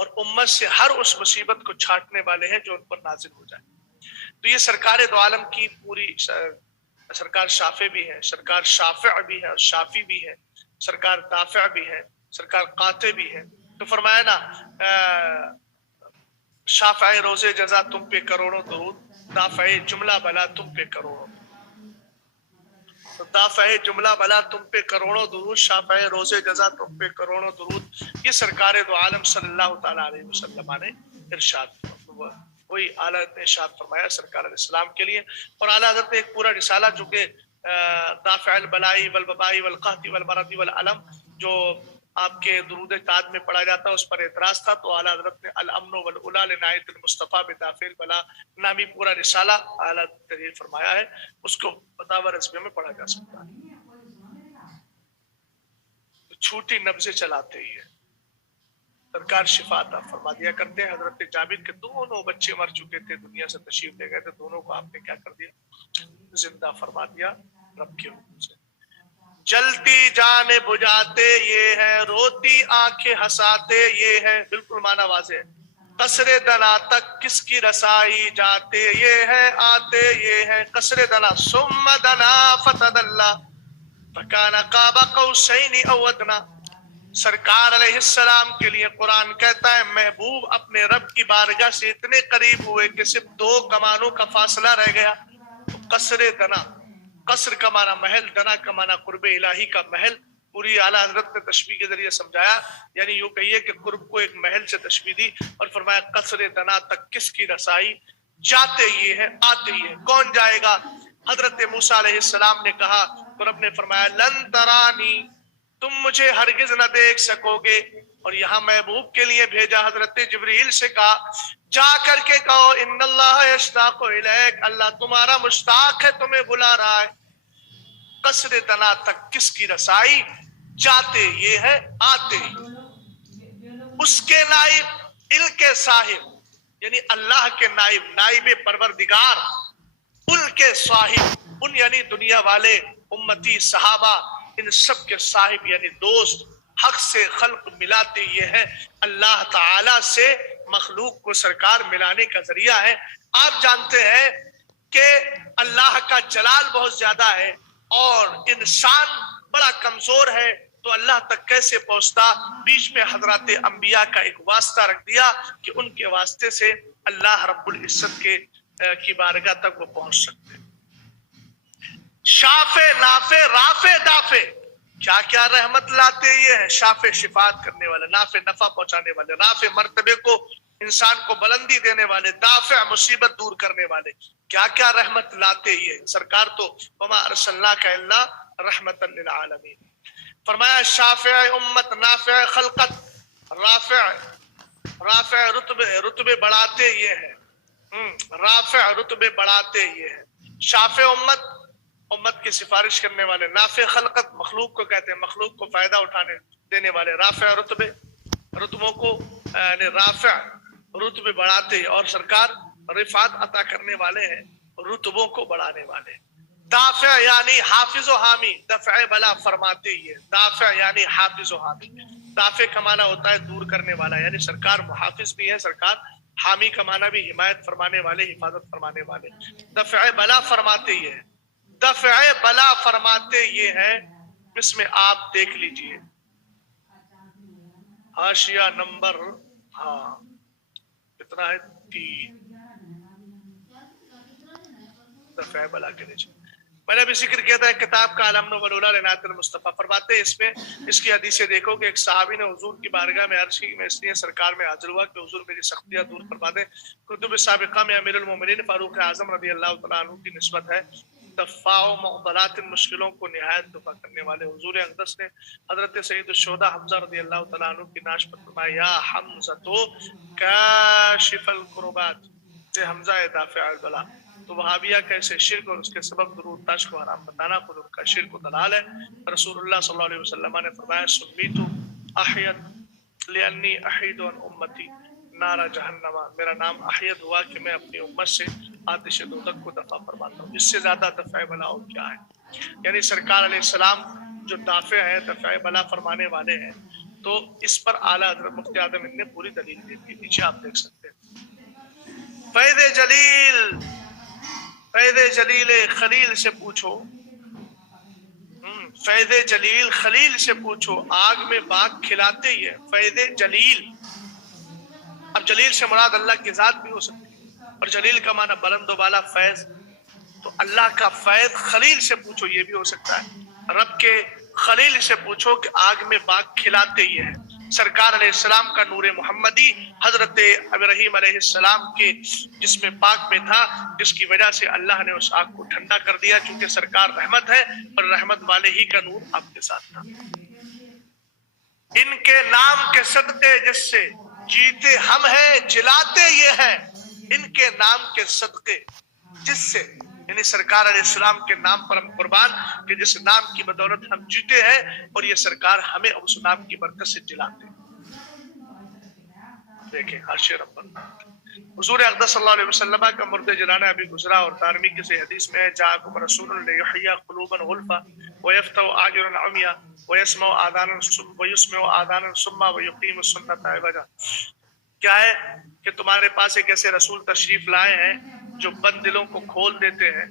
اور امت سے ہر اس مصیبت کو چھانٹنے والے ہیں جو ان پر نازل ہو جائے. تو یہ سرکار دو عالم کی پوری، سرکار شافع بھی ہے، سرکار شافع بھی ہے اور شافی بھی ہے، سرکار دافع بھی ہے، سرکار قاطع بھی ہے. تو فرمایا نا شافع روز جزا تم پہ کروڑوں درود، دافع جملہ بلا تم پہ کروڑوں. دافع جملہ بلا تم پہ کروڑوں درود، شافع روز جزا تم پہ کروڑوں درود. یہ سرکار دو عالم صلی اللہ تعالی علیہ وسلم نے ارشاد، وہی اعلیٰ حضرت نے ارشاد فرمایا سرکار علیہ السلام کے لیے. اور اعلیٰ حضرت نے ایک پورا رسالہ جو کہ دافع البلائی والوبائی والقحط والمرض والعلم جو آپ کے درود تاج میں پڑھا جاتا ہے اس پر اعتراض تھا. تو اعلیٰ حضرت نے الامن والعلا لنایت المصطفیٰ بدافع البلا نامی پورا رسالہ اعلیٰ تحریر فرمایا ہے. اس کو فتاوی رضویہ میں پڑھا جا سکتا ہے. چھوٹی نبضیں چلاتے ہی ہے سرکار شفا عطا فرما دیا کرتے ہیں. حضرت جابر کے دونوں بچے مر چکے تھے، دنیا سے تشریف لے گئے تھے، دونوں کو آپ نے کیا کر دیا؟ زندہ فرما دیا رب کے حکم سے. جلتی جان بجھاتے یہ ہے، روتی آنکھیں ہنساتے یہ ہے. بالکل معنی واضح ہے. قصر دنا تک کس کی رسائی جاتے یہ ہے، آتے یہ ہے. قصر دنا ثم دنا فتدلا فکان قاب قوسین او ادنا. سرکار علیہ السلام کے لیے قرآن کہتا ہے محبوب اپنے رب کی بارگاہ سے اتنے قریب ہوئے کہ صرف 2 کمانوں کا فاصلہ رہ گیا. تو قصر دنا، قصر کا معنی محل، دنا کا معنی قرب الہی کا محل. پوری اعلیٰ حضرت نے تشبیہ کے ذریعے سمجھایا، یعنی یوں کہیے کہ قرب کو ایک محل سے تشبیہ دی اور فرمایا قصر دنا تک کس کی رسائی جاتے یہ ہے، آتے یہ ہے. کون جائے گا؟ حضرت موسیٰ علیہ السلام نے کہا تو رب نے فرمایا لن ترانی، تم مجھے ہرگز نہ دیکھ سکو گے. اور یہاں محبوب کے لیے بھیجا، حضرت جبریل سے کہا جا کر کے کہو ان اللہ یشتاق الیک، اللہ تمہارا مشتاق ہے، تمہیں بلا رہا ہے. قصر دنا تک کس کی رسائی جاتے یہ ہے، آتے ہی. اس کے نائب ال کے صاحب، یعنی اللہ کے نائب، نائب پروردگار، ان کے صاحب، ان یعنی دنیا والے، امتی، صحابہ، ان سب کے صاحب یعنی دوست. حق سے خلق ملاتے یہ ہے، اللہ تعالی سے مخلوق کو سرکار ملانے کا ذریعہ ہے. آپ جانتے ہیں کہ اللہ کا جلال بہت زیادہ ہے اور انسان بڑا کمزور ہے، تو اللہ تک کیسے پہنچتا؟ بیچ میں حضرات انبیاء کا ایک واسطہ رکھ دیا کہ ان کے واسطے سے اللہ رب العزت کی بارگاہ تک وہ پہنچ سکتے. شافع، نافع، رافع، دافع، کیا کیا رحمت لاتے یہ ہے. شافع شفاعت کرنے والے، نافع نفع پہنچانے والے، رافع مرتبے کو انسان کو بلندی دینے والے، دافع مصیبت دور کرنے والے. کیا کیا رحمت لاتے یہ سرکار. تو وما ارسلناک الا رحمتا للعالمین. فرمایا شافع امت، نافع خلقت، رافع رتبے بڑھاتے یہ ہے، رافع رتبے بڑھاتے یہ ہے. شافع امت کی سفارش کرنے والے، نافع خلقت مخلوق کو کہتے ہیں، مخلوق کو فائدہ اٹھانے دینے والے، رافع رتبوں کو یعنی رافع رتبے بڑھاتے، اور سرکار رفعت عطا کرنے والے ہیں، رتبوں کو بڑھانے والے. دافع یعنی حافظ و حامی، دفع بلا فرماتے ہی ہے. دافع یعنی حافظ و حامی. دافع کا معنی ہوتا ہے دور کرنے والا، یعنی سرکار محافظ بھی ہے، سرکار حامی کا معنی بھی حمایت فرمانے والے، حفاظت فرمانے والے. دفع بلا فرماتے ہی ہے، دفع بلا فرماتے یہ ہے. اس میں آپ دیکھ لیجئے حاشیہ نمبر کتنا ہے 3، دفع بلا کے نیچے میں نے بھی ذکر کیا تھا کتاب کا الامن والعلا لنایت المصطفیٰ. فرماتے ہیں اس میں اس کی حدیثیں دیکھو کہ ایک صحابی نے حضور کی بارگاہ میں عرض کی، میں اس لیے سرکار میں حاضر ہوا کہ حضور میری سختیاں دور فرما دیں. کتب سابقہ میں امیر المومنین فاروق اعظم رضی اللہ تعالیٰ عنہ کی نسبت ہے. دفاع و معضلات، مشکلوں کو نہایت دفع کرنے والے. حضور اقدس نے حضرت سید الشہداء حمزہ رضی اللہ تعالیٰ عنہ کی نعش پر فرمایا یا حمزہ کاشف الکربات، سے حمزہ دافع البلا. تو وہابیہ کیسے شرک اور اس کے سبب درود تاج کو حرام بتانا خود ان کا شرک و دلال ہے. رسول اللہ صلی اللہ علیہ وسلم نے فرمایا سمیت احید لانی احید عن امتی نار جہنم، میرا نام احید ہوا کہ میں اپنی امت سے آتش دوزخ کو دفع فرماتا ہوں. اس سے زیادہ دفع بلا اور کیا ہے. یعنی سرکار علیہ السلام جو دافع ہے، دفع بلا فرمانے والے ہیں، تو اس پر اعلیٰ حضرت مفتی اعظم نے پوری دلیل دی تھی، نیچے آپ دیکھ سکتے ہیں۔ فیض جلیل خلیل سے پوچھو، فیض جلیل خلیل سے پوچھو، آگ میں باغ کھلاتے ہی ہے۔ فیض جلیل، اب جلیل سے مراد اللہ کی ذات بھی ہو سکتی ہے، اور جلیل کا معنی بلند و بالا فیض، تو اللہ کا فیض خلیل سے پوچھو یہ بھی ہو سکتا ہے۔ رب کے خلیل سے پوچھو کہ آگ میں باغ کھلاتے ہی ہے۔ سرکار علیہ السلام کا نور محمدی حضرت ابراہیم علیہ السلام کے جسم پاک میں تھا، جس کی وجہ سے اللہ نے اس آگ کو ٹھنڈا کر دیا، چونکہ سرکار رحمت ہے اور رحمت والے ہی کا نور آپ کے ساتھ تھا۔ ان کے نام کے صدقے جس سے جیتے ہم ہیں جلاتے یہ ہیں، ان کے نام کے صدقے جس سے، یعنی سرکار علیہ السلام کے نام پر ہم قربان کہ جس نام کی بدولت ہم جیتے ہیں، اور یہ سرکار ہمیں اس نام کی برکت سے جلاتے ہیں۔ دیکھیں عرش رب حضور اقدس صلی اللہ علیہ وسلم کا مرد جلانا ابھی گزرا، اور دارمی کسی حدیث میں ہے جاءکم رسول لیحیی قلوبا غلفا ویفتح اعینا عمیا ویسمع آذانا صما ویقیم السنۃ عوجا۔ کیا ہے کہ تمہارے پاس ایک ایسے رسول تشریف لائے ہیں جو بند دلوں کو کھول دیتے ہیں،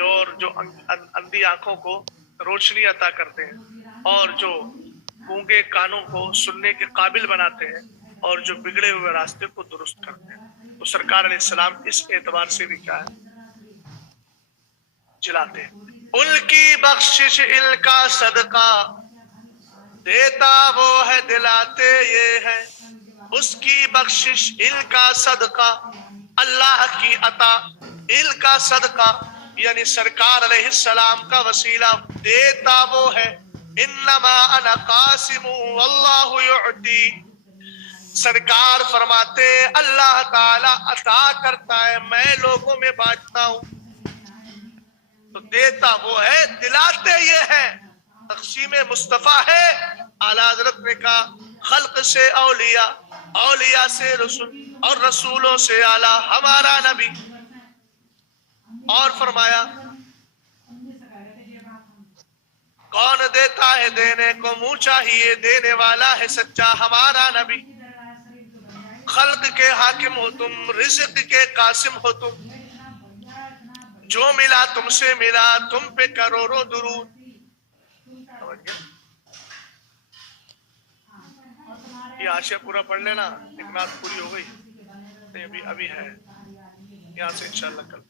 اور جو اندھی آنکھوں کو روشنی عطا کرتے ہیں، اور جو گونگے کانوں کو سننے کے قابل بناتے ہیں، اور جو بگڑے ہوئے راستے کو درست کرتے ہیں۔ تو سرکار علیہ السلام اس اعتبار سے بھی کیا ہے، جلاتے ہیں۔ ان کی بخشش ان کا صدقہ دیتا وہ ہے دلاتے یہ ہے، اس کی بخشش ان کا صدقہ، اللہ کی عطا ان کا صدقہ، یعنی سرکار علیہ السلام کا وسیلہ دیتا وہ ہے۔ انما انا قاسم واللہ یعطی، سرکار فرماتے اللہ تعالی عطا کرتا ہے، میں لوگوں میں بانٹتا ہوں۔ تو دیتا وہ ہے دلاتے یہ ہے، تقسیم مصطفیٰ ہے۔ اعلیٰ حضرت نے کہا خلق سے اولیاء، اولیاء سے رسول، اور رسولوں سے اعلیٰ ہمارا نبی، اور فرمایا کون دیتا ہے دینے کو منہ چاہیے، دینے والا ہے سچا ہمارا نبی۔ خلق کے حاکم ہو تم، رزق کے قاسم ہو تم، جو ملا تم سے ملا، تم پہ کروڑوں درود۔ یہ حاشیہ پورا پڑھ لینا، ایک نعت پوری ہو گئی، نہیں ابھی ہے، یہاں سے انشاءاللہ کل